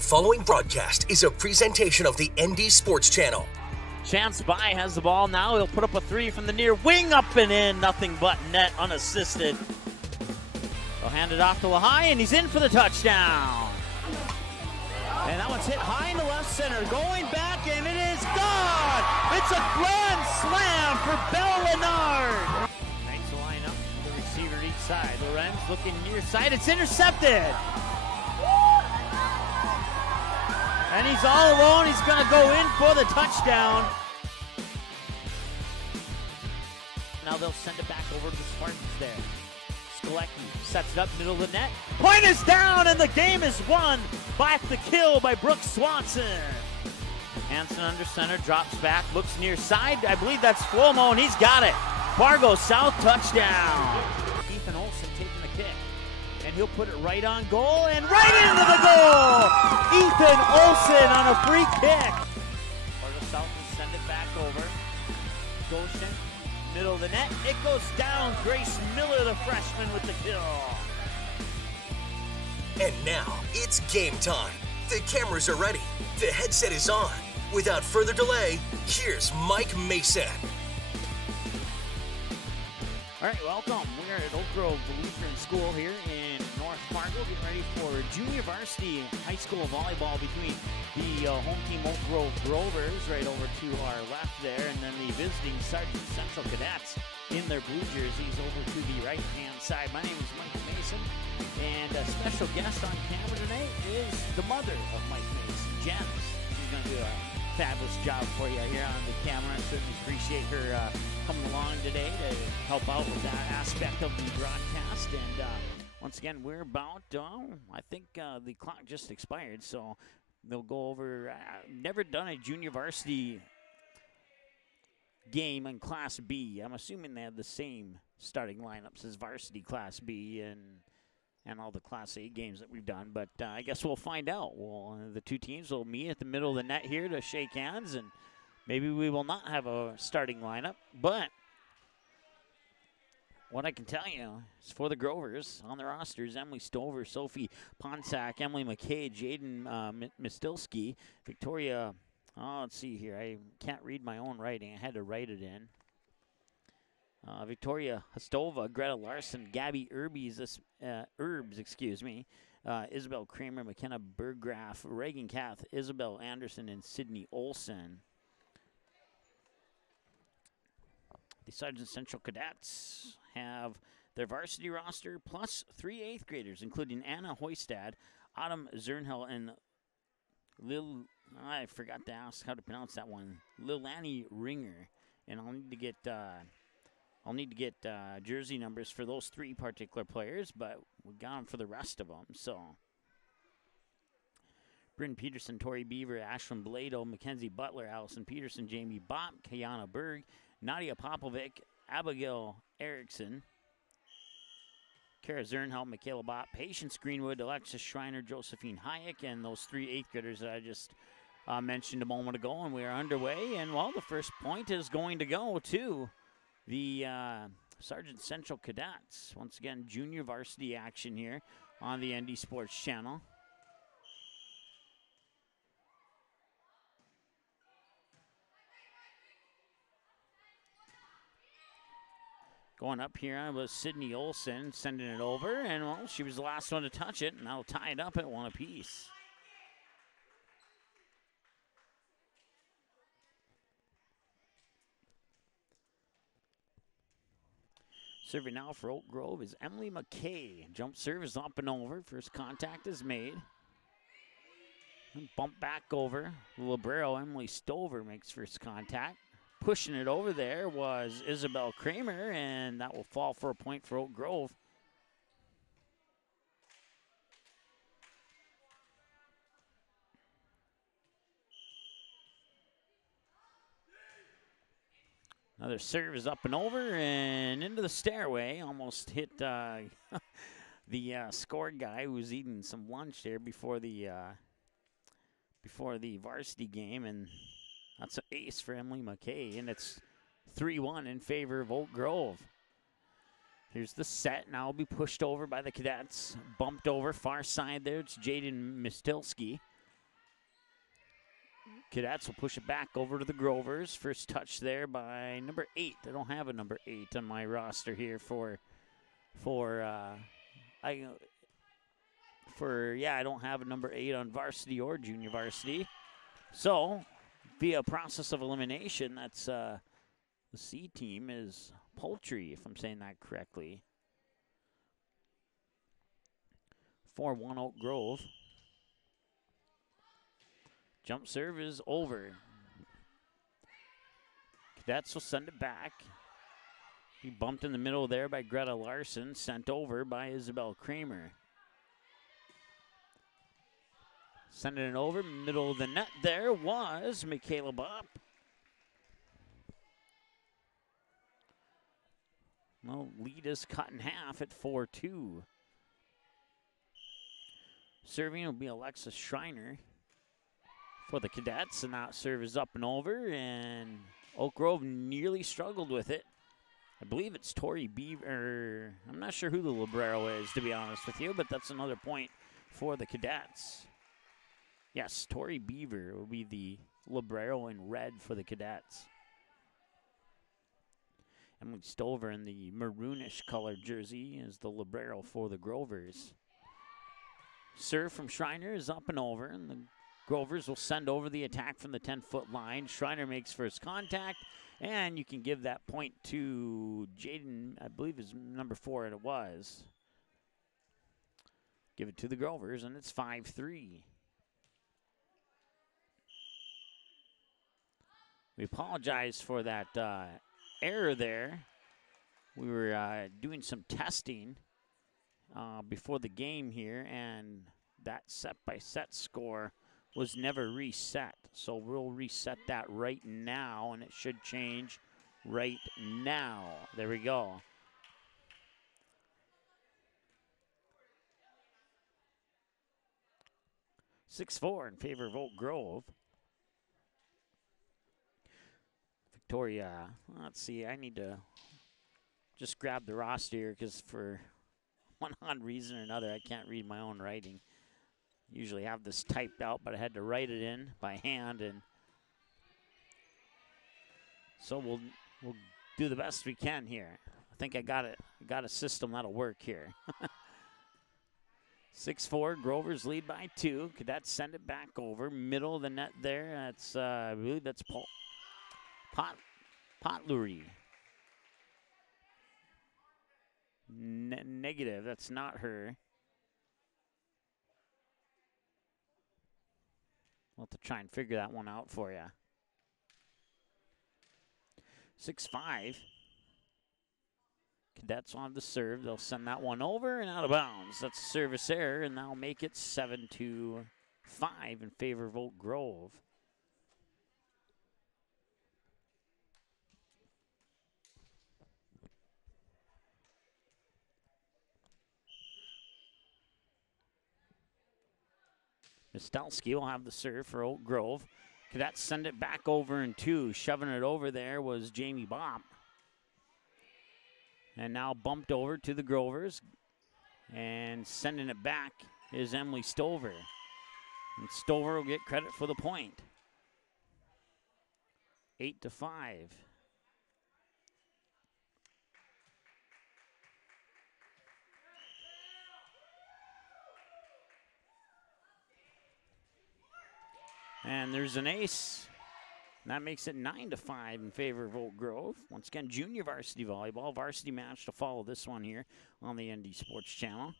following broadcast is a presentation of the ND Sports Channel. Chance By has the ball now. He'll put up a three from the near wing, up and in. Nothing but net, unassisted. They'll hand it off to Lehigh, and he's in for the touchdown. And that one's hit high in the left center. Going back, and it is gone. It's a grand slam for Bell Leonard. Nice line up for the receiver each side. Lorenz looking near side. It's intercepted. And he's all alone. He's going to go in for the touchdown. Now they'll send it back over to the Spartans there. Skolecki sets it up middle of the net. Point is down, and the game is won by the kill by Brooks Swanson. Hansen under center, drops back, looks near side. I believe that's Flomo, and he's got it. Fargo South touchdown. Ethan Olson taking the kick. And he'll put it right on goal and right into the goal! Ethan Olson on a free kick. Fargo South will send it back over. Goshen, middle of the net. It goes down. Grace Miller, the freshman, with the kill. And now, it's game time. The cameras are ready. The headset is on. Without further delay, here's Mike Mason. All right, welcome. We're at Oak Grove Lutheran School here in North Fargo, getting ready for junior varsity high school volleyball between the home team Oak Grove Grovers right over to our left there, and then the visiting Sargent Central Cadets in their blue jerseys over to the right-hand side. My name is Mike Mason, and a special guest on camera tonight is the mother of Mike Mason, Janice. She's going to do a fabulous job for you here on the camera. I certainly appreciate her coming along today to help out with that aspect of the broadcast. And once again, we're about, I think the clock just expired, so they'll go over, never done a junior varsity game in Class B. I'm assuming they have the same starting lineups as varsity Class B and all the Class A games that we've done, but I guess we'll find out. Well, the two teams will meet at the middle of the net here to shake hands, and maybe we will not have a starting lineup, but what I can tell you is for the Grovers on the rosters, Emily Stover, Sophie Ponsack, Emily McKay, Jaden Mistilski, Victoria, let's see here, I can't read my own writing, I had to write it in. Victoria Hostova, Greta Larson, Gabby Herbs, Isabel Kramer, McKenna Berggraf, Reagan Kath, Isabel Anderson, and Sydney Olson. The Sargent Central Cadets have their varsity roster plus 3 8th graders, including Anna Hoystad, Autumn Zernhel, and I forgot to ask how to pronounce that one, Lilani Ringer. And I'll need to get jersey numbers for those 3 particular players, but we got them for the rest of them. So, Bryn Peterson, Tori Beaver, Ashlyn Blado, Mackenzie Butler, Allison Peterson, Jamie Bopp, Kayana Berg, Nadia Popovic, Abigail Erickson, Kara Zernhel, Michaela Bopp, Patience Greenwood, Alexis Schreiner, Josephine Hayek, and those 3 8th graders that I just mentioned a moment ago. And we are underway, and well, the first point is going to go to the Sargent Central Cadets. Once again, junior varsity action here on the ND Sports Channel. Going up here was Sydney Olson sending it over, and well, she was the last one to touch it, and that'll tie it up at 1 apiece. Serving now for Oak Grove is Emily McKay. Jump serve is up and over. First contact is made. And bump back over. Librero Emily Stover makes first contact. Pushing it over there was Isabel Kramer, and that will fall for a point for Oak Grove. Another serve is up and over and into the stairway. Almost hit the score guy who was eating some lunch there before the varsity game, and that's an ace for Emily McKay, and it's 3-1 in favor of Oak Grove. Here's the set. Now will be pushed over by the Cadets. Bumped over far side there. It's Jaden Mistilski. Cadets will push it back over to the Grovers. First touch there by number 8. I don't have a number 8 on my roster here I don't have a number 8 on varsity or junior varsity. So, via process of elimination, that's the C team is Poultry, if I'm saying that correctly. 4-1 Oak Grove. Jump serve is over. Cadets will send it back. He bumped in the middle there by Greta Larson, sent over by Isabel Kramer. Sending it over, middle of the net there was Michaela Bopp. Well, lead is cut in half at 4-2. Serving will be Alexis Schreiner for the Cadets, and that serve is up and over, and Oak Grove nearly struggled with it. I believe it's Tori Beaver. I'm not sure who the libero is, to be honest with you, but that's another point for the Cadets. Yes, Tori Beaver will be the libero in red for the Cadets. Emily Stover in the maroonish colored jersey is the libero for the Grovers. Serve from Schreiner is up and over, and the Grovers will send over the attack from the 10-foot line. Schreiner makes first contact, and you can give that point to Jaden, I believe is number 4 it was. Give it to the Grovers, and it's 5-3. We apologize for that error there. We were doing some testing before the game here, and that set-by-set score was never reset. So we'll reset that right now, and it should change right now. There we go. (6-4) in favor of Oak Grove. Victoria, let's see, I need to just grab the roster here because for one odd reason or another, I can't read my own writing. Usually have this typed out, but I had to write it in by hand, and so we'll do the best we can here. I think I got it. I got a system that'll work here. 6-4, Grovers lead by 2. Cadets send it back over, middle of the net there. That's I believe that's Potlury. Negative, that's not her. We'll have to try and figure that one out for you. 6-5. Cadets on the serve. They'll send that one over and out of bounds. That's a service error, and that'll make it 7-5 in favor of Oak Grove. Mistelski will have the serve for Oak Grove. Cadets send it back over in 2. Shoving it over there was Jamie Bopp. And now bumped over to the Grovers. And sending it back is Emily Stover. And Stover will get credit for the point. 8-5. And there's an ace. And that makes it 9-5 in favor of Oak Grove. Once again, junior varsity volleyball. Varsity match to follow this one here on the ND Sports Channel.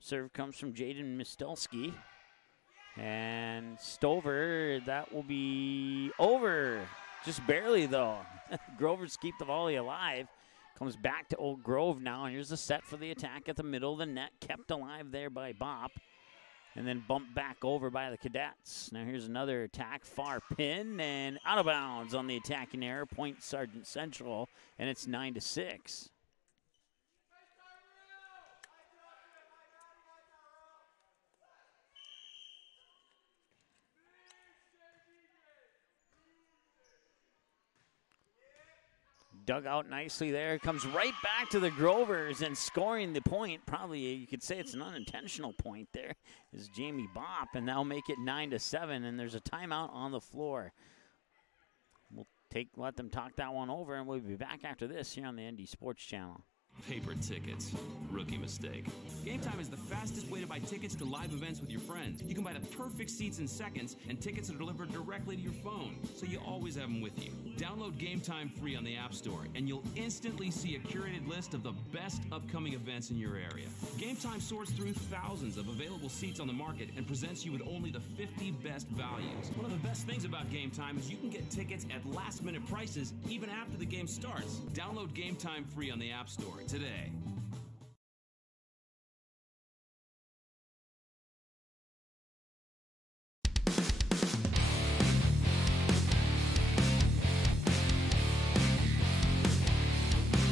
Serve comes from Jaden Mistelski. And Stover, that will be over. Just barely, though. Grovers keep the volley alive. Comes back to Oak Grove now. And here's the set for the attack at the middle of the net. Kept alive there by Bopp. And then bumped back over by the Cadets. Now here's another attack, far pin, and out of bounds on the attacking error. Point Sargent Central, and it's 9-6. dug out nicely there. Comes right back to the Grovers and scoring the point. Probably you could say it's an unintentional point there is Jamie Bopp, and that'll make it 9-7, and there's a timeout on the floor. We'll let them talk that one over, and we'll be back after this here on the ND Sports Channel. Paper tickets. Rookie mistake. Game Time is the fastest way to buy tickets to live events with your friends. You can buy the perfect seats in seconds, and tickets are delivered directly to your phone, so you always have them with you. Download Game Time free on the App Store, and you'll instantly see a curated list of the best upcoming events in your area. Game Time sorts through thousands of available seats on the market and presents you with only the 50 best values. One of the best things about Game Time is you can get tickets at last-minute prices even after the game starts. Download Game Time free on the App Store today.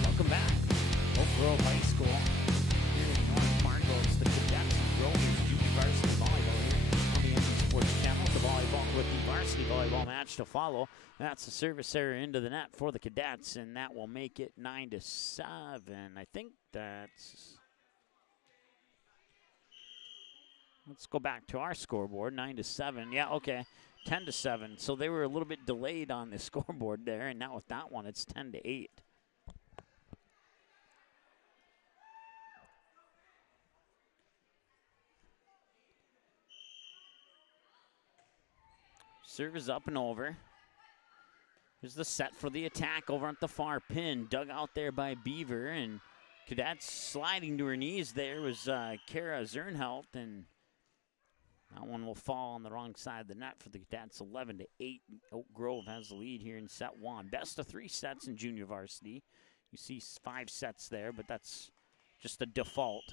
Welcome back. Oak Grove High School here in North Fargo. It's the Cadets and Rovers Junior Varsity Volleyball here on the ND Sports Channel. The volleyball with the varsity volleyball match to follow. That's a service error into the net for the Cadets, and that will make it 9-7. I think that's. Let's go back to our scoreboard. 9-7. Yeah, okay. 10-7. So they were a little bit delayed on the scoreboard there, and now with that one, it's 10-8. Serve is up and over. Here's the set for the attack over at the far pin. Dug out there by Beaver, and Cadets sliding to her knees there was Kara Zernhelt, and that one will fall on the wrong side of the net for the Cadets. 11-8. Oak Grove has the lead here in set one. Best of 3 sets in junior varsity. You see 5 sets there, but that's just the default.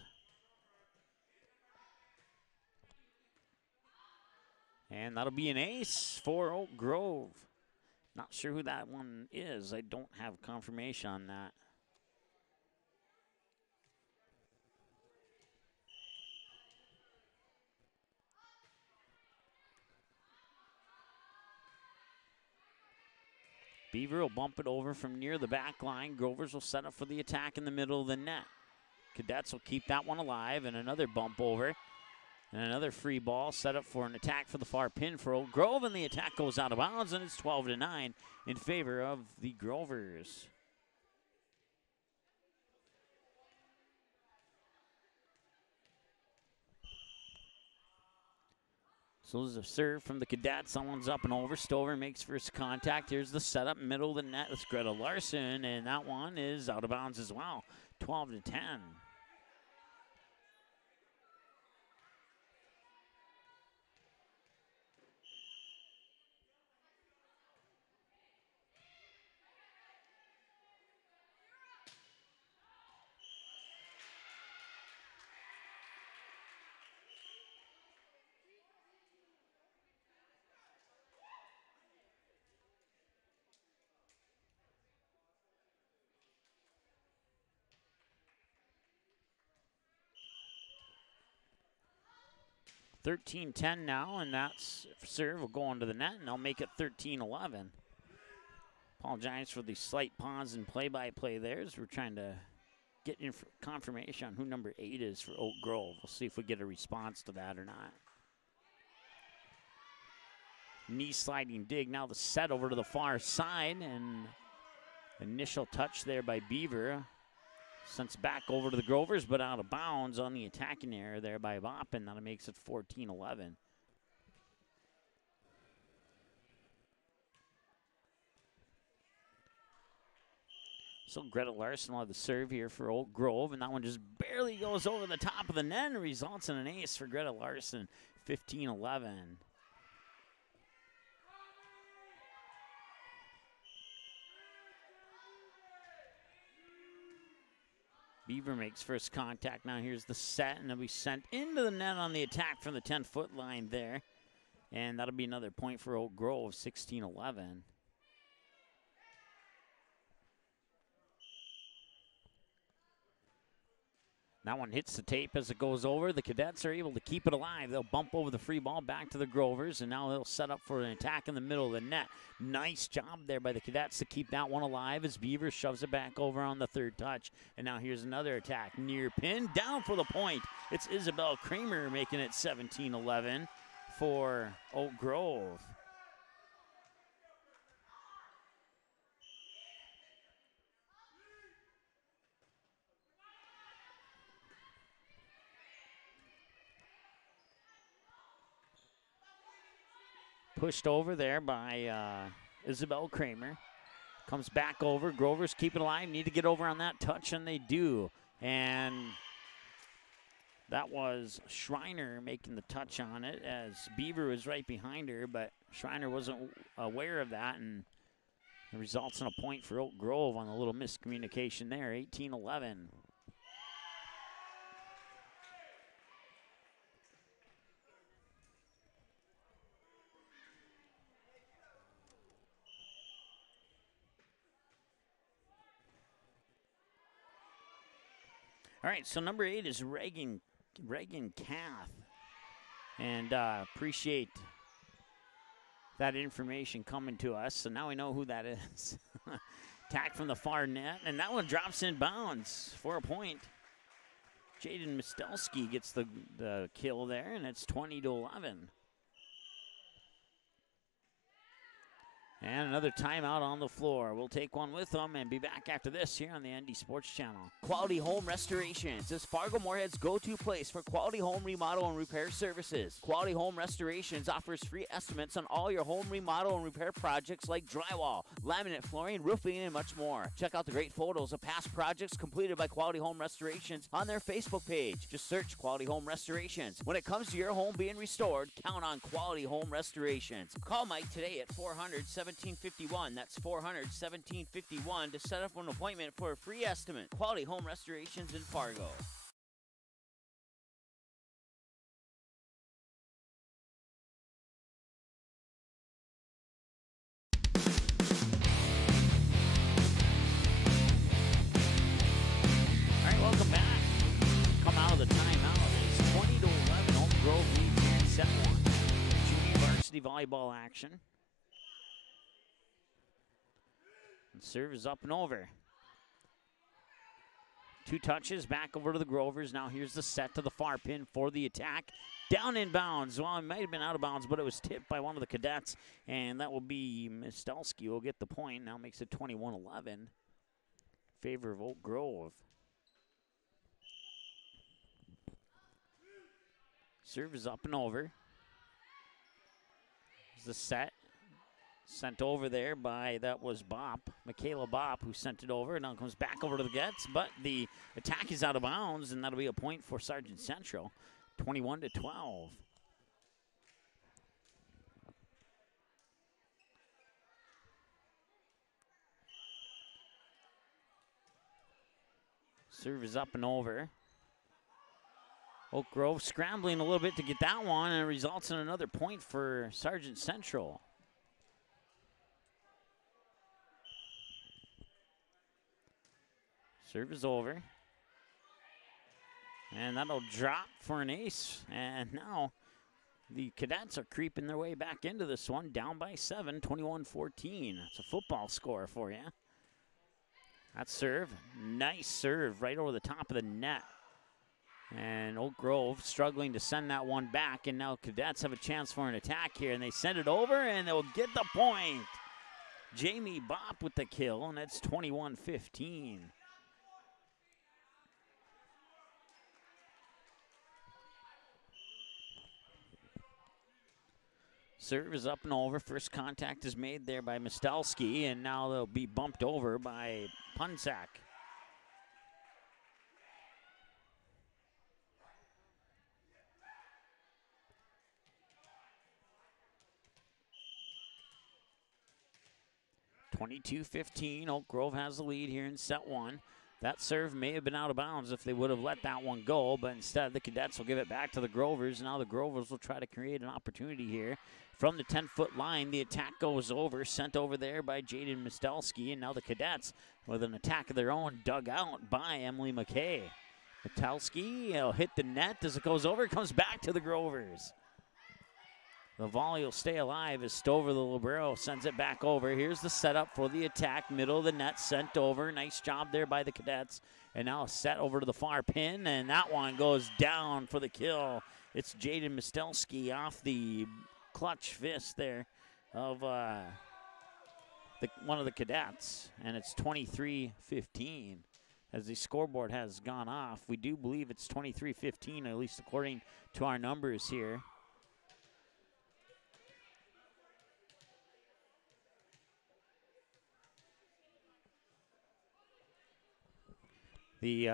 And that'll be an ace for Oak Grove. Not sure who that one is. I don't have confirmation on that. Beaver will bump it over from near the back line. Grovers will set up for the attack in the middle of the net. Cadets will keep that one alive, and another bump over. And another free ball set up for an attack for the far pin for Oak Grove, and the attack goes out of bounds, and it's 12-9 in favor of the Grovers. So there's a serve from the Cadets. Someone's up and over. Stover makes first contact. Here's the setup, middle of the net. That's Greta Larson, and that one is out of bounds as well. 12-10. (13-10) now, and that's serve will go into the net, and they'll make it 13-11. Apologize for the slight pause and play-by-play there as we're trying to get confirmation on who number 8 is for Oak Grove. We'll see if we get a response to that or not. Knee sliding dig. Now the set over to the far side, and initial touch there by Beaver. Sends back over to the Grovers, but out of bounds on the attacking error there by Bopp, and that makes it 14-11. So Greta Larson will have the serve here for Oak Grove, and that one just barely goes over the top of the net and results in an ace for Greta Larson, 15-11. Beaver makes first contact. Now here's the set, and it'll be sent into the net on the attack from the 10-foot line there. And that'll be another point for Oak Grove, 16-11. That one hits the tape as it goes over. The Cadets are able to keep it alive. They'll bump over the free ball back to the Grovers, and now they'll set up for an attack in the middle of the net. Nice job there by the Cadets to keep that one alive as Beaver shoves it back over on the third touch. And now here's another attack. Near pin, down for the point. It's Isabel Kramer making it 17-11 for Oak Grove. Pushed over there by Isabel Kramer. Comes back over. Grovers keep it alive. Need to get over on that touch, and they do. And that was Schreiner making the touch on it as Beaver was right behind her, but Schreiner wasn't aware of that, and it results in a point for Oak Grove on a little miscommunication there, 18-11. All right, so number 8 is Reagan Kath. And appreciate that information coming to us. So now we know who that is. Attack from the far net, and that one drops in bounds for a point. Jaden Mistelski gets the kill there, and it's 20-11. And another timeout on the floor. We'll take one with them and be back after this here on the ND Sports Channel. Quality Home Restorations is Fargo Moorhead's go-to place for quality home remodel and repair services. Quality Home Restorations offers free estimates on all your home remodel and repair projects like drywall, laminate flooring, roofing, and much more. Check out the great photos of past projects completed by Quality Home Restorations on their Facebook page. Just search Quality Home Restorations. When it comes to your home being restored, count on Quality Home Restorations. Call Mike today at 400-1751. That's 400-1751 to set up an appointment for a free estimate. Quality Home Restorations in Fargo. All right, welcome back. Come out of the timeout. It's 20-11. Oak Grove leads here in set one. Junior varsity volleyball action. And serve is up and over. 2 touches back over to the Grovers. Now here's the set to the far pin for the attack. Down in bounds. Well, it might have been out of bounds, but it was tipped by one of the Cadets. And that will be Mistelski will get the point. Now makes it 21-11 in favor of Oak Grove. Serve is up and over. Here's the set. Sent over there by, that was Bopp, Michaela Bopp, who sent it over. Now it comes back over to the Gets, but the attack is out of bounds, and that'll be a point for Sargent Central, 21-12. Serve is up and over. Oak Grove scrambling a little bit to get that one, and it results in another point for Sargent Central. Serve is over. And that'll drop for an ace. And now the Cadets are creeping their way back into this one, down by 7, 21-14. That's a football score for you. That serve, nice serve right over the top of the net. And Oak Grove struggling to send that one back, and now Cadets have a chance for an attack here, and they send it over, and they'll get the point. Jamie Bopp with the kill, and it's 21-15. Serve is up and over. First contact is made there by Mistelski, and now they'll be bumped over by Punsack. (22-15). Oak Grove has the lead here in set one. That serve may have been out of bounds if they would have let that one go, but instead the Cadets will give it back to the Grovers. Now the Grovers will try to create an opportunity here. From the 10-foot line, the attack goes over, sent over there by Jaden Mistelski, and now the Cadets with an attack of their own dug out by Emily McKay. Metelski, he'll hit the net as it goes over. It comes back to the Grovers. The volley will stay alive as Stover, the libero, sends it back over. Here's the setup for the attack. Middle of the net, sent over. Nice job there by the Cadets. And now a set over to the far pin, and that one goes down for the kill. It's Jaden Mistelski off the clutch fist there of one of the Cadets. And it's 23-15 as the scoreboard has gone off. We do believe it's 23-15, at least according to our numbers here. The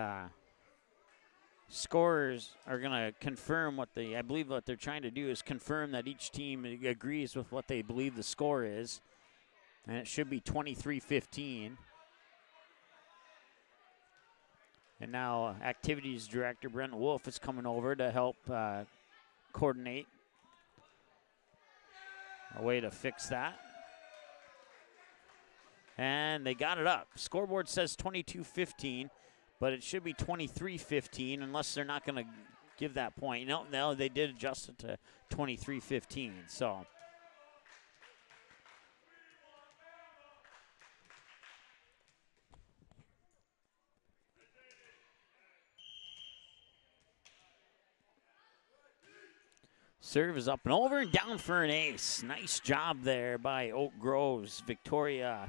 scorers are going to confirm I believe what they're trying to do is confirm that each team agrees with what they believe the score is. And it should be 23-15. And now Activities Director Brent Wolf is coming over to help coordinate a way to fix that. And they got it up. Scoreboard says 22-15. But it should be 23-15 unless they're not going to give that point. No, they did adjust it to 23-15. So serve is up and over and down for an ace. Nice job there by Oak Grove's Victoria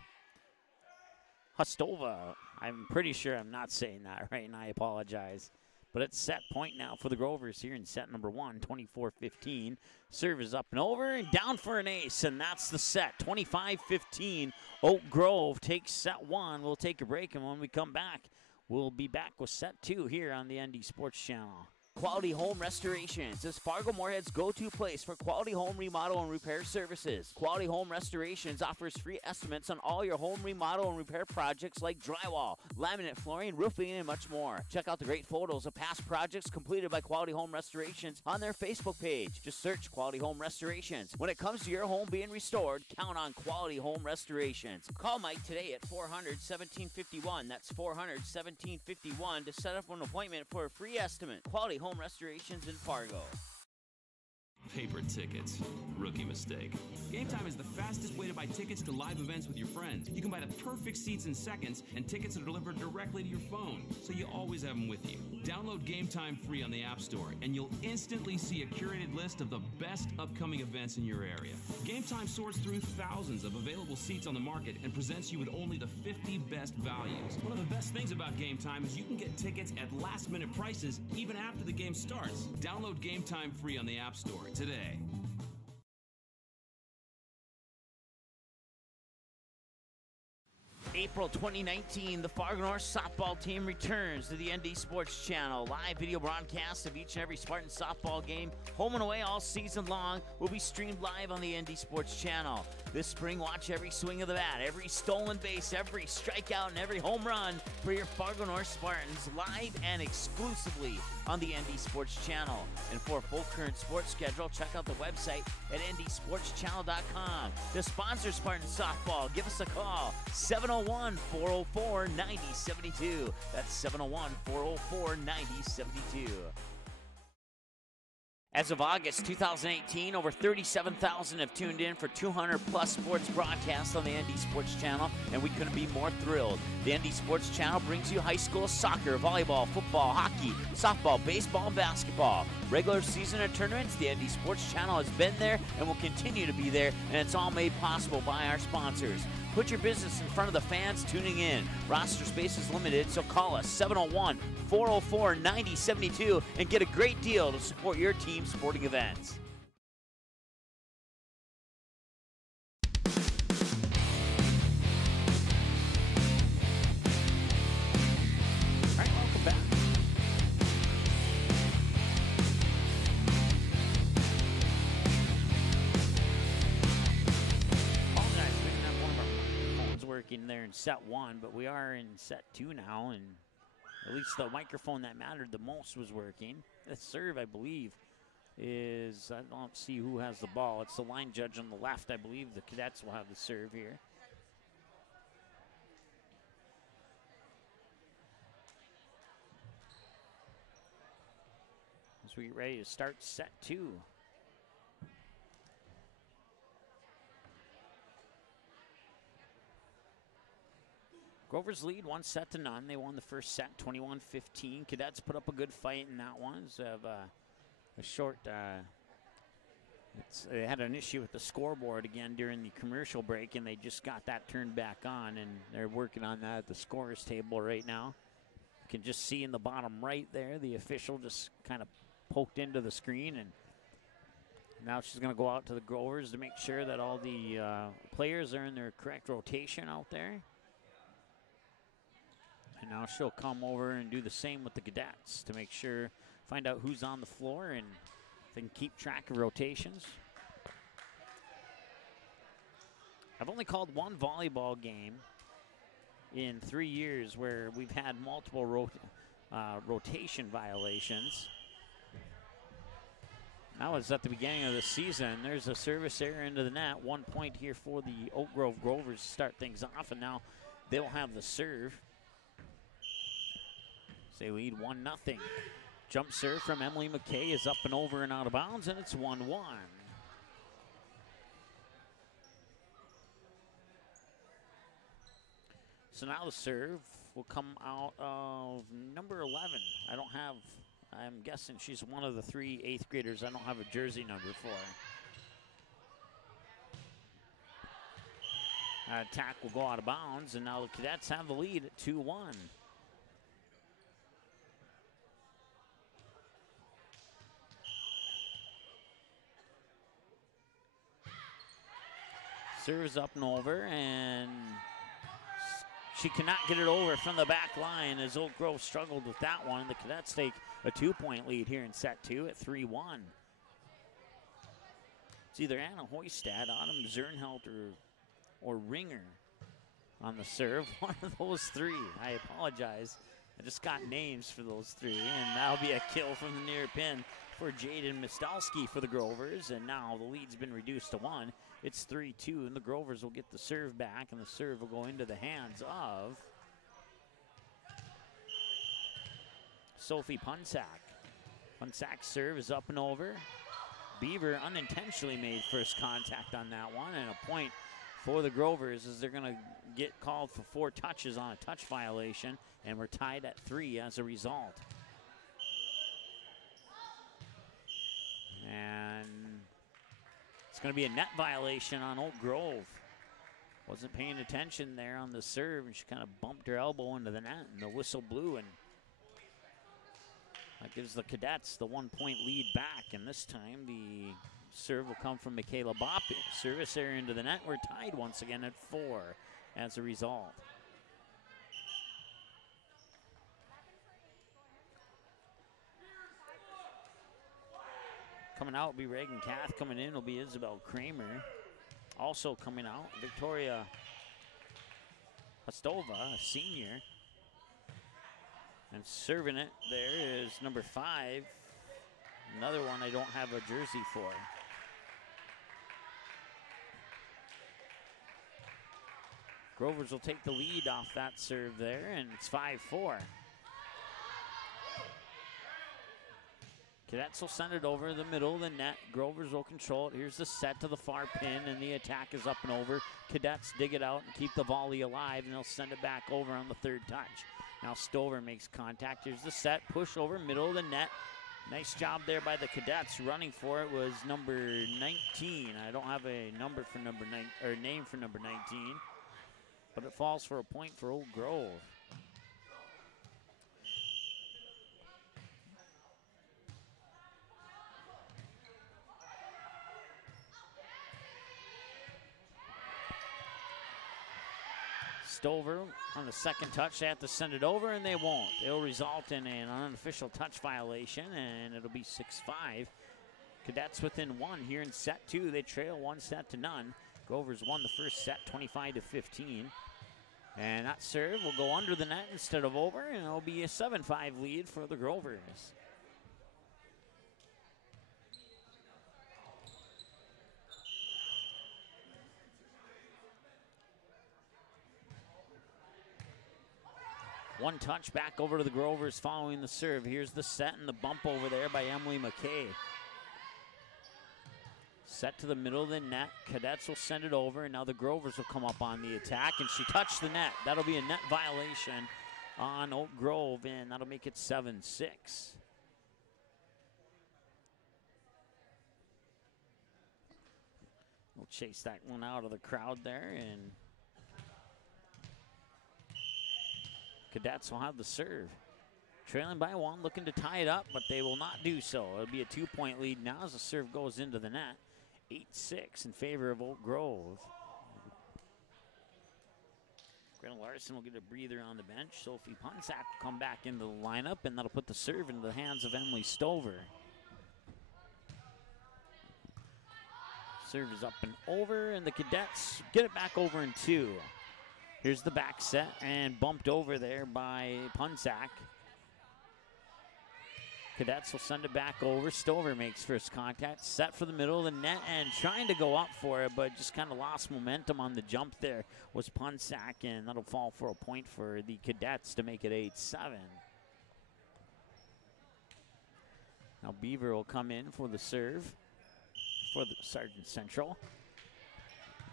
Hustova. I'm pretty sure I'm not saying that right, and I apologize. But it's set point now for the Grovers here in set number 1, 24-15. Serve is up and over and down for an ace, and that's the set, 25-15. Oak Grove takes set 1. We'll take a break, and when we come back, we'll be back with set 2 here on the ND Sports Channel. Quality Home Restorations is Fargo Moorhead's go-to place for quality home remodel and repair services. Quality Home Restorations offers free estimates on all your home remodel and repair projects like drywall, laminate flooring, roofing, and much more. Check out the great photos of past projects completed by Quality Home Restorations on their Facebook page. Just search Quality Home Restorations. When it comes to your home being restored, count on Quality Home Restorations. Call Mike today at 400-1751. That's 400-1751 to set up an appointment for a free estimate. Quality Home Restorations in Fargo. Paper tickets. Rookie mistake. Game Time is the fastest way to buy tickets to live events with your friends. You can buy the perfect seats in seconds, and tickets are delivered directly to your phone, so you always have them with you. Download Game Time free on the App Store, and you'll instantly see a curated list of the best upcoming events in your area. Game Time sorts through thousands of available seats on the market and presents you with only the 50 best values. One of the best things about Game Time is you can get tickets at last-minute prices even after the game starts. Download Game Time free on the App Store today. April 2019, the Fargo North softball team returns to the ND Sports Channel. Live video broadcasts of each and every Spartan softball game, home and away all season long, will be streamed live on the ND Sports Channel. This spring, watch every swing of the bat, every stolen base, every strikeout, and every home run for your Fargo North Spartans live and exclusively on the ND Sports Channel. And for a full current sports schedule, check out the website at ndsportschannel.com. To sponsor Spartan softball, give us a call, 701-404-9072. That's 701-404-9072. As of August 2018, over 37,000 have tuned in for 200-plus sports broadcasts on the ND Sports Channel, and we couldn't be more thrilled. The ND Sports Channel brings you high school soccer, volleyball, football, hockey, softball, baseball, and basketball. Regular season and tournaments, the ND Sports Channel has been there and will continue to be there, and it's all made possible by our sponsors. Put your business in front of the fans tuning in. Roster space is limited, so call us 701-404-9072 and get a great deal to support your team's sporting events. All right, welcome back. Working there in set 1, but we are in set 2 now, and at least the microphone that mattered the most was working. The serve, I believe, is, I don't see who has the ball. It's the line judge on the left. I believe the Cadets will have the serve here. as we get ready to start set 2. Grover's lead 1-0. They won the first set 21-15. Cadets put up a good fight in that one. So have a short, they had an issue with the scoreboard again during the commercial break, and they just got that turned back on, and they're working on that at the scorer's table right now. You can just see in the bottom right there, the official just kind of poked into the screen, and now she's going to go out to the Grovers to make sure that all the players are in their correct rotation out there. And now she'll come over and do the same with the Cadets to make sure, find out who's on the floor and they can keep track of rotations. I've only called one volleyball game in 3 years where we've had multiple rotation violations. That was at the beginning of the season. There's a service error into the net. 1 point here for the Oak Grove Grovers to start things off, and now they'll have the serve. They lead 1-0. Jump serve from Emily McKay is up and over and out of bounds, and it's 1-1. So now the serve will come out of number 11. I'm guessing she's one of the 3 8th graders. I don't have a jersey number for her. Attack will go out of bounds, and now the Cadets have the lead at 2-1. Serves up and over, and she cannot get it over from the back line as Oak Grove struggled with that one. The Cadets take a 2-point lead here in set 2 at 3-1. It's either Anna Hoystad, Autumn Zernhelt, or Ringer on the serve. One of those 3. I apologize. I just got names for those 3, and that'll be a kill from the near pin for Jaden Mistalski for the Grovers, and now the lead's been reduced to 1. It's 3-2, and the Grovers will get the serve back, and the serve will go into the hands of Sophie Punsack. Punsack's serve is up and over. Beaver unintentionally made first contact on that one, and a point for the Grovers as they're going to get called for 4 touches on a touch violation, and we're tied at 3 as a result. And it's going to be a net violation on Oak Grove. Wasn't paying attention there on the serve, and she kind of bumped her elbow into the net, and the whistle blew, and that gives the Cadets the 1-point lead back. And this time the serve will come from Michaela Bopp. Service error into the net. We're tied once again at 4 as a result. Coming out will be Reagan Kath. Coming in will be Isabel Kramer. Also coming out, Victoria Hostova, a senior. And serving it there is number 5. Another one I don't have a jersey for. Grovers will take the lead off that serve there, and it's 5-4. Cadets will send it over the middle of the net. Grovers will control it. Here's the set to the far pin, and the attack is up and over. Cadets dig it out and keep the volley alive, and they'll send it back over on the 3rd touch. Now Stover makes contact. Here's the set, push over, middle of the net. Nice job there by the Cadets. Running for it was number 19. I don't have a number for number 9 or name for number 19, but it falls for a point for Oak Grove. Stover on the 2nd touch. They have to send it over, and they won't. It'll result in an unofficial touch violation, and it'll be 6-5. Cadets within 1 here in set 2. They trail 1-0. Grovers won the first set 25-15. And that serve will go under the net instead of over, and it'll be a 7-5 lead for the Grovers. One touch back over to the Grovers following the serve. Here's the set and the bump over there by Emily McKay. Set to the middle of the net. Cadets will send it over, and now the Grovers will come up on the attack, and she touched the net. That'll be a net violation on Oak Grove, and that'll make it 7-6. We'll chase that one out of the crowd there, and Cadets will have the serve. Trailing by one, looking to tie it up, but they will not do so. It'll be a 2-point lead now as the serve goes into the net. 8-6 in favor of Oak Grove. Greta Larson will get a breather on the bench. Sophie Punsack will come back into the lineup, and that'll put the serve into the hands of Emily Stover. Serve is up and over, and the Cadets get it back over in two. Here's the back set, and bumped over there by Punsack. Cadets will send it back over. Stover makes first contact, set for the middle of the net, and trying to go up for it, but just kind of lost momentum on the jump there was Punsack, and that'll fall for a point for the Cadets to make it 8-7. Now Beaver will come in for the serve for the Sargent Central.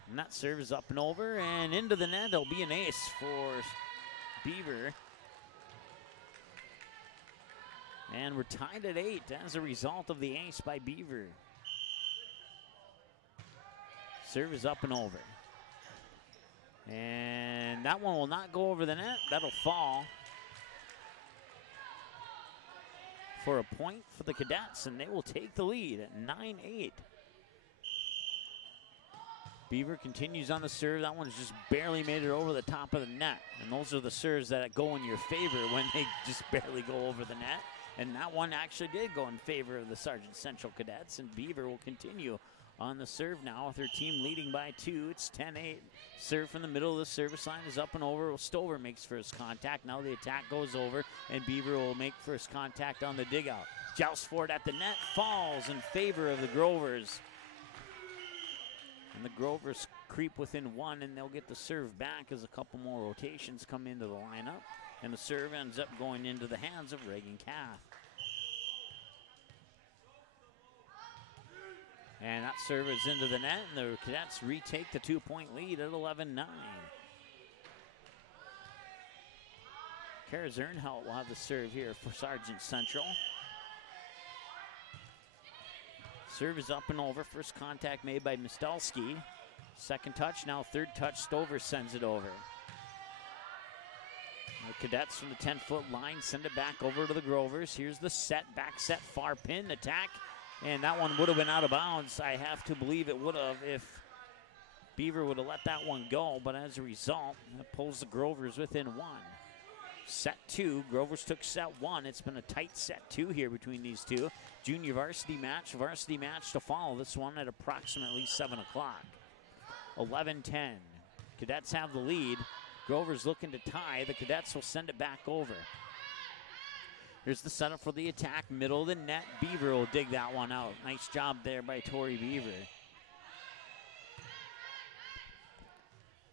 And that serve is up and over and into the net. There'll be an ace for Beaver. And we're tied at 8 as a result of the ace by Beaver. Serve is up and over. And that one will not go over the net. That'll fall for a point for the Cadets, and they will take the lead at 9-8. Beaver continues on the serve. That one's just barely made it over the top of the net. And those are the serves that go in your favor when they just barely go over the net. And that one actually did go in favor of the Sargent Central Cadets. And Beaver will continue on the serve now with her team leading by 2. It's 10-8. Serve from the middle of the service line is up and over. Stover makes first contact. Now the attack goes over, and Beaver will make first contact on the digout. Joust for it at the net. Falls in favor of the Grovers. And the Grovers creep within 1, and they'll get the serve back as a couple more rotations come into the lineup. And the serve ends up going into the hands of Reagan Cath. And that serve is into the net, and the Cadets retake the 2-point lead at 11-9. Kara Zernhout will have the serve here for Sargent Central. Serve is up and over. First contact made by Mistelski. Second touch, now third touch. Stover sends it over. The Cadets from the 10-foot line send it back over to the Grovers. Here's the set, back set, far pin, attack. And that one would have been out of bounds. I have to believe it would have if Beaver would have let that one go. But as a result, it pulls the Grovers within 1. Set 2, Grovers took set 1. It's been a tight set 2 here between these two. Junior varsity match to follow. This one at approximately 7 o'clock. 11-10. Cadets have the lead. Grovers looking to tie. The Cadets will send it back over. Here's the setup for the attack. Middle of the net. Beaver will dig that one out. Nice job there by Tori Beaver.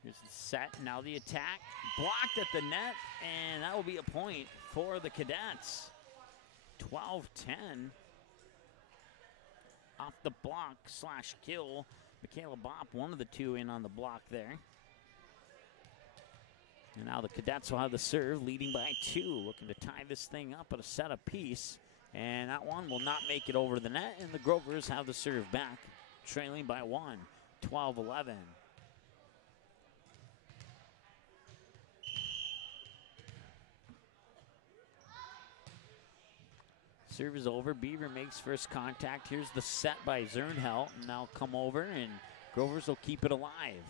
Here's the set. Now the attack. Blocked at the net. And that will be a point for the Cadets. 12-10. Off the block / kill. Michaela Bopp, one of the two in on the block there. And now the Cadets will have the serve, leading by 2, looking to tie this thing up at a set apiece. And that one will not make it over the net, and the Grovers have the serve back, trailing by 1, 12-11. Serve is over. Beaver makes first contact. Here's the set by Zernhout, and now come over, and Grovers will keep it alive.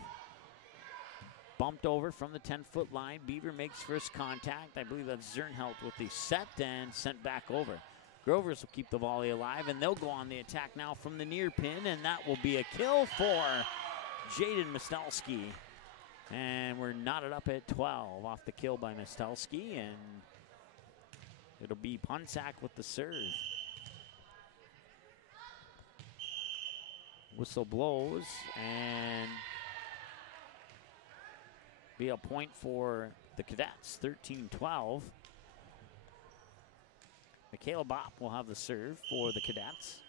Bumped over from the 10-foot line. Beaver makes first contact. I believe that's Zernhout with the set and sent back over. Grovers will keep the volley alive, and they'll go on the attack now from the near pin, and that will be a kill for Jaden Mistelski. And we're knotted up at 12 off the kill by Mistelski, and it'll be Punsack with the serve. Whistle blows, and be a point for the Cadets, 13-12. Michaela Bopp will have the serve for the Cadets.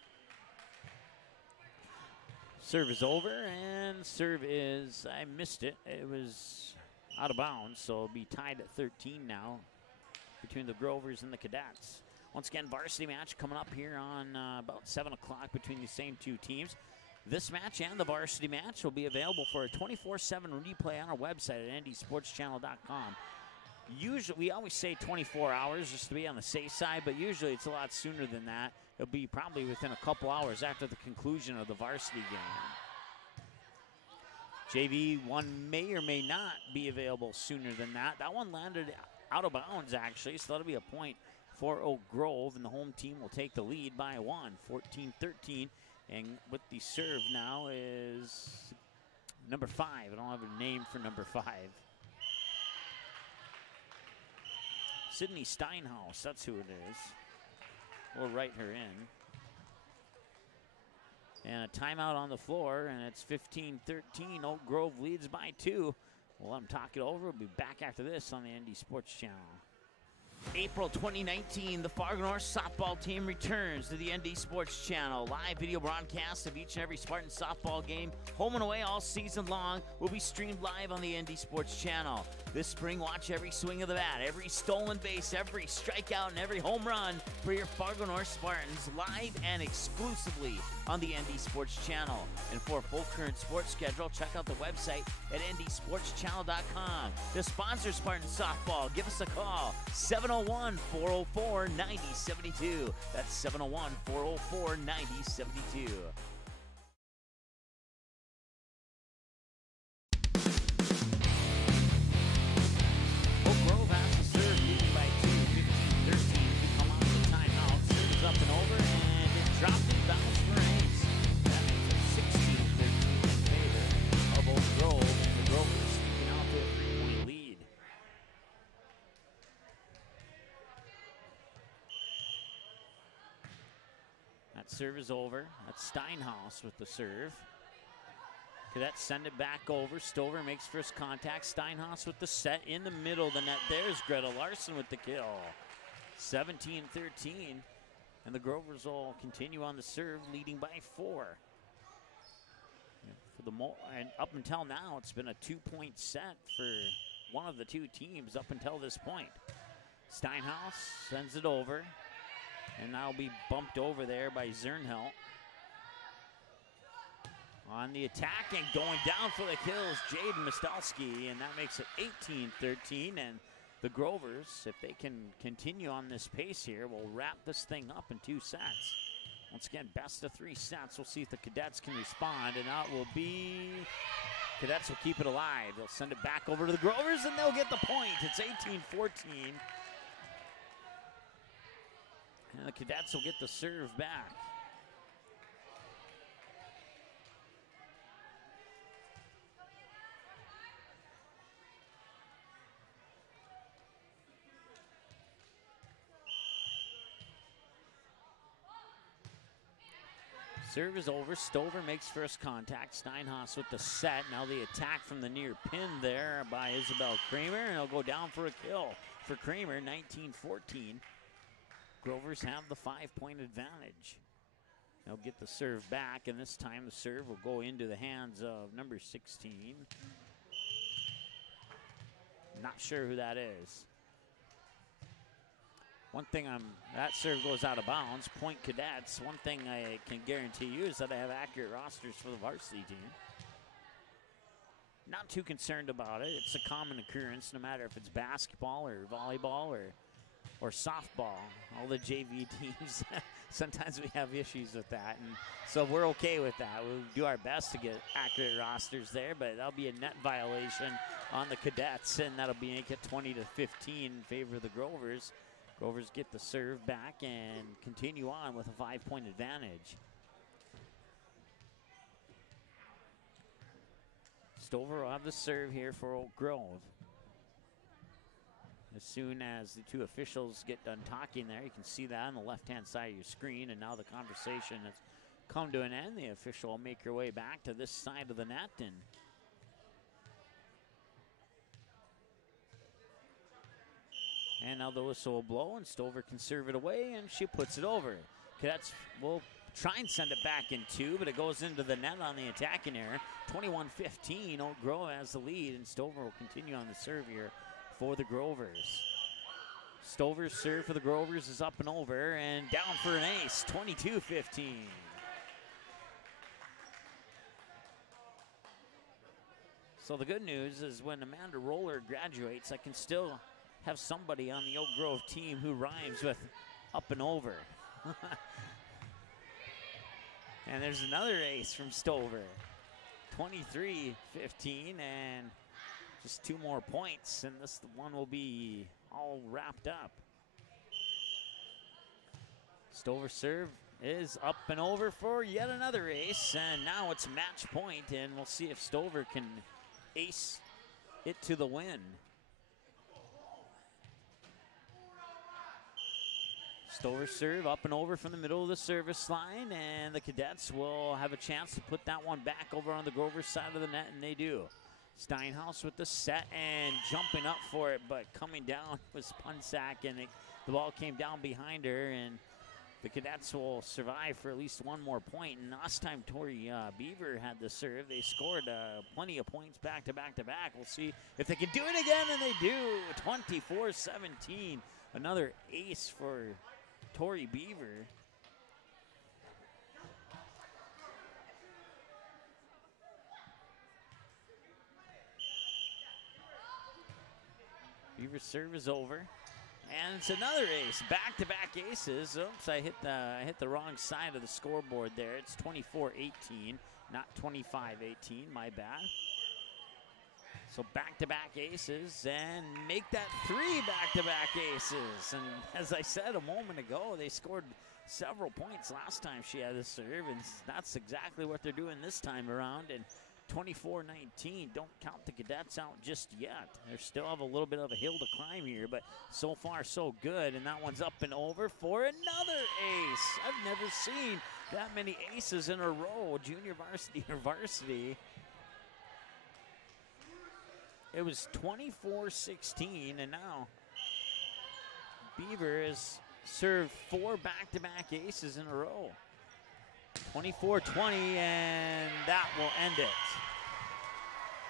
Serve is over, and serve is, I missed it. It was out of bounds, so it'll be tied at 13 now between the Grovers and the Cadets. Once again, varsity match coming up here on about 7 o'clock between the same two teams. This match and the varsity match will be available for a 24/7 replay on our website at ndsportschannel.com. Usually, we always say 24 hours just to be on the safe side, but usually it's a lot sooner than that. It'll be probably within a couple hours after the conclusion of the varsity game. JV one may or may not be available sooner than that. That one landed out of bounds, actually, so that'll be a point for Oak Grove, and the home team will take the lead by 1, 14-13. And with the serve now is number 5. I don't have a name for number 5. Sydney Steinhaus, that's who it is. We'll write her in. And a timeout on the floor, and it's 15-13. Oak Grove leads by 2. We'll let them talk it over. We'll be back after this on the ND Sports Channel. April 2019, the Fargo North softball team returns to the ND Sports Channel. Live video broadcast of each and every Spartan softball game, home and away all season long, will be streamed live on the ND Sports Channel. This spring, watch every swing of the bat, every stolen base, every strikeout, and every home run for your Fargo North Spartans live and exclusively on the ND Sports Channel. And for a full current sports schedule, check out the website at ndsportschannel.com. To sponsor Spartan softball, give us a call, 701-404-9072. That's 701-404-9072. Oak Grove has to serve, leading by 2, 15-13. We come off the timeout. Serve is up and over, and it dropped and bounced for ace. That makes it 16-13 in favor of Oak Grove, and the Grovers sneaking out to a 3-point lead. That serve is over. That's Steinhaus with the serve. Cadets send it back over. Stover makes first contact. Steinhaus with the set in the middle of the net. There's Greta Larson with the kill. 17-13. And the Grovers will continue on the serve, leading by 4. And up until now, it's been a 2-point set for one of the two teams up until this point. Steinhaus sends it over. And now be bumped over there by Zernhelt. On the attack and going down for the kills, Jaden Mistalski, and that makes it 18-13. And the Grovers, if they can continue on this pace here, will wrap this thing up in 2 sets. Once again, best of 3 sets. We'll see if the Cadets can respond, and that will be... Cadets will keep it alive. They'll send it back over to the Grovers, and they'll get the point. It's 18-14. And the Cadets will get the serve back. Serve is over. Stover makes first contact. Steinhaus with the set. Now the attack from the near pin there by Isabel Kramer, and he'll go down for a kill for Kramer, 19-14. Grovers have the 5-point advantage. They'll get the serve back, and this time the serve will go into the hands of number 16. Not sure who that is. One thing that serve goes out of bounds. Point Cadets. One thing I can guarantee you is that I have accurate rosters for the varsity team. Not too concerned about it. It's a common occurrence, no matter if it's basketball or volleyball or softball. All the JV teams, sometimes we have issues with that, and so we're okay with that. We'll do our best to get accurate rosters there, but that'll be a net violation on the Cadets, and that'll make it 20-15 in favor of the Grovers. Grovers get the serve back and continue on with a 5-point advantage. Stover will have the serve here for Oak Grove. As soon as the two officials get done talking there, you can see that on the left-hand side of your screen, and now the conversation has come to an end. The official will make your way back to this side of the net, and And now the whistle will blow, and Stover can serve it away, and she puts it over. Cadets will try and send it back in two, but it goes into the net on the attacking error. 21-15, Oak Grove has the lead, and Stover will continue on the serve here for the Grovers. Stover's serve for the Grovers is up and over, and down for an ace, 22-15. So the good news is when Amanda Roller graduates, I can still have somebody on the Oak Grove team who rhymes with up and over. And there's another ace from Stover. 23-15, and just 2 more points, and this one will be all wrapped up. Stover serve is up and over for yet another ace, and now it's match point, and we'll see if Stover can ace it to the win. Stover serve up and over from the middle of the service line, and the Cadets will have a chance to put that one back over on the Grover side of the net, and they do. Steinhaus with the set and jumping up for it, but coming down was Punsack, and the ball came down behind her, and the Cadets will survive for at least 1 more point. And last time Tori Beaver had the serve, they scored plenty of points back to back to back. We'll see if they can do it again, and they do. 24-17, another ace for Tori Beaver. Beaver's serve is over, and it's another ace. Back-to-back aces. Oops, I hit the wrong side of the scoreboard there. It's 24-18, not 25-18. My bad. So back-to-back aces, and make that 3 back-to-back aces. And as I said a moment ago, they scored several points last time she had the serve, and that's exactly what they're doing this time around. And 24-19, don't count the Cadets out just yet. They still have a little bit of a hill to climb here, but so far so good. And that one's up and over for another ace. I've never seen that many aces in a row, junior varsity or varsity. It was 24-16, and now Beaver has served 4 back-to-back aces in a row. 24-20, and that will end it.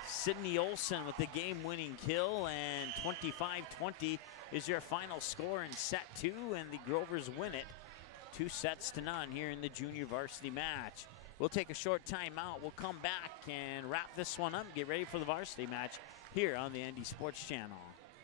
Sydney Olson with the game-winning kill, and 25-20 is your final score in set 2, and the Grovers win it 2-0 here in the junior varsity match. We'll take a short timeout. We'll come back and wrap this one up, get ready for the varsity match here on the ND Sports Channel.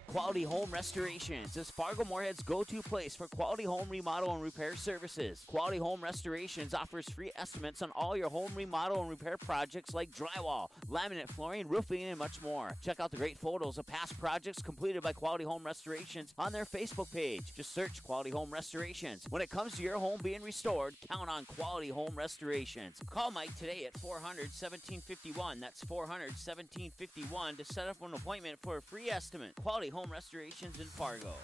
Quality Home Restorations is Fargo Moorhead's go-to place for quality home remodel and repair services. Quality Home Restorations offers free estimates on all your home remodel and repair projects like drywall, laminate flooring, roofing, and much more. Check out the great photos of past projects completed by Quality Home Restorations on their Facebook page. Just search Quality Home Restorations. When it comes to your home being restored, count on Quality Home Restorations. Call Mike today at 400-1751. That's 400-1751 to set up an appointment for a free estimate. Quality Home Restorations in Fargo.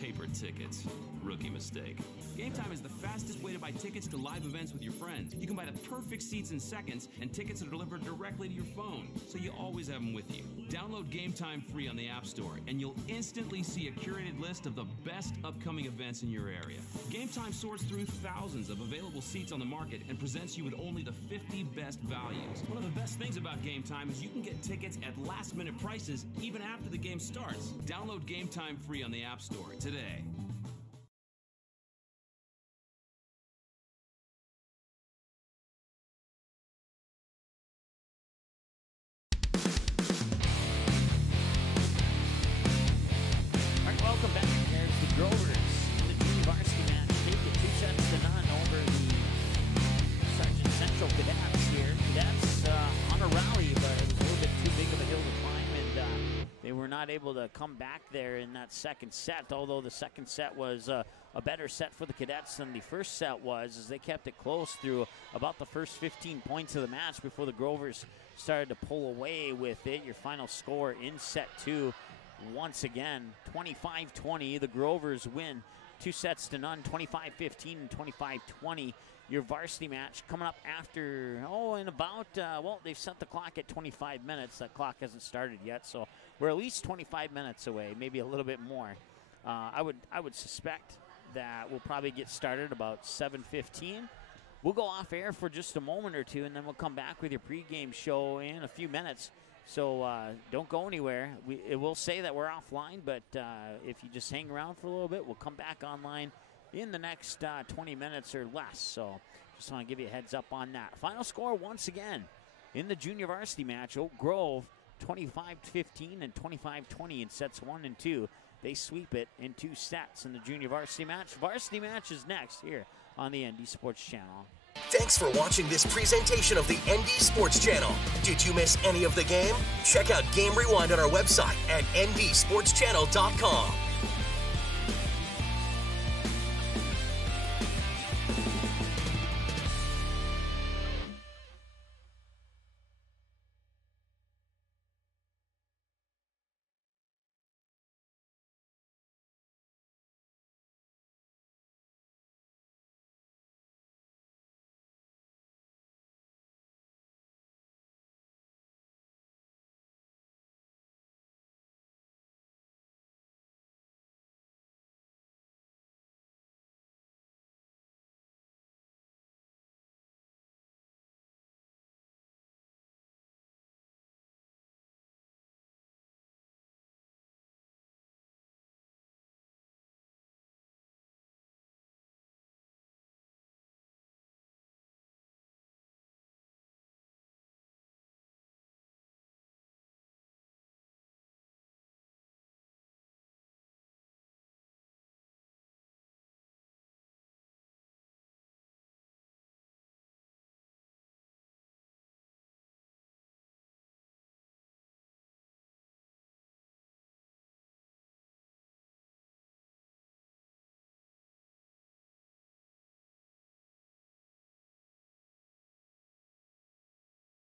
Paper tickets. Rookie mistake. Game Time is the fastest way to buy tickets to live events with your friends. You can buy the perfect seats in seconds, and tickets are delivered directly to your phone, so you always have them with you. Download Game Time free on the App Store, and you'll instantly see a curated list of the best upcoming events in your area. Game Time sorts through thousands of available seats on the market and presents you with only the 50 best values. One of the best things about Game Time is you can get tickets at last-minute prices even after the game starts. Download Game Time free on the App Store today. Welcome back. There's the Grovers in the junior varsity match. Take it 2-0 over the Sargent Central Cadets here. Cadets on a rally, but it was a little bit too big of a hill to climb, and they were not able to come back there in that second set, although the second set was a better set for the Cadets than the first set was, as they kept it close through about the first 15 points of the match before the Grovers started to pull away with it. Your final score in set 2, once again, 25-20. The Grovers win 2-0, 25-15 and 25-20 your varsity match coming up after, in about, they've set the clock at 25 minutes. That clock hasn't started yet, so we're at least 25 minutes away, maybe a little bit more. I would suspect that we'll probably get started about 7:15. We'll go off air for just a moment or two, and then we'll come back with your pregame show in a few minutes. So don't go anywhere. It will say that we're offline, but if you just hang around for a little bit, we'll come back online in the next 20 minutes or less. So just want to give you a heads up on that. Final score once again in the junior varsity match, Oak Grove 25-15 and 25-20 in sets 1 and 2. They sweep it in 2 sets in the junior varsity match. Varsity match is next here on the ND Sports Channel. Thanks for watching this presentation of the ND Sports Channel. Did you miss any of the game? Check out Game Rewind on our website at ndsportschannel.com.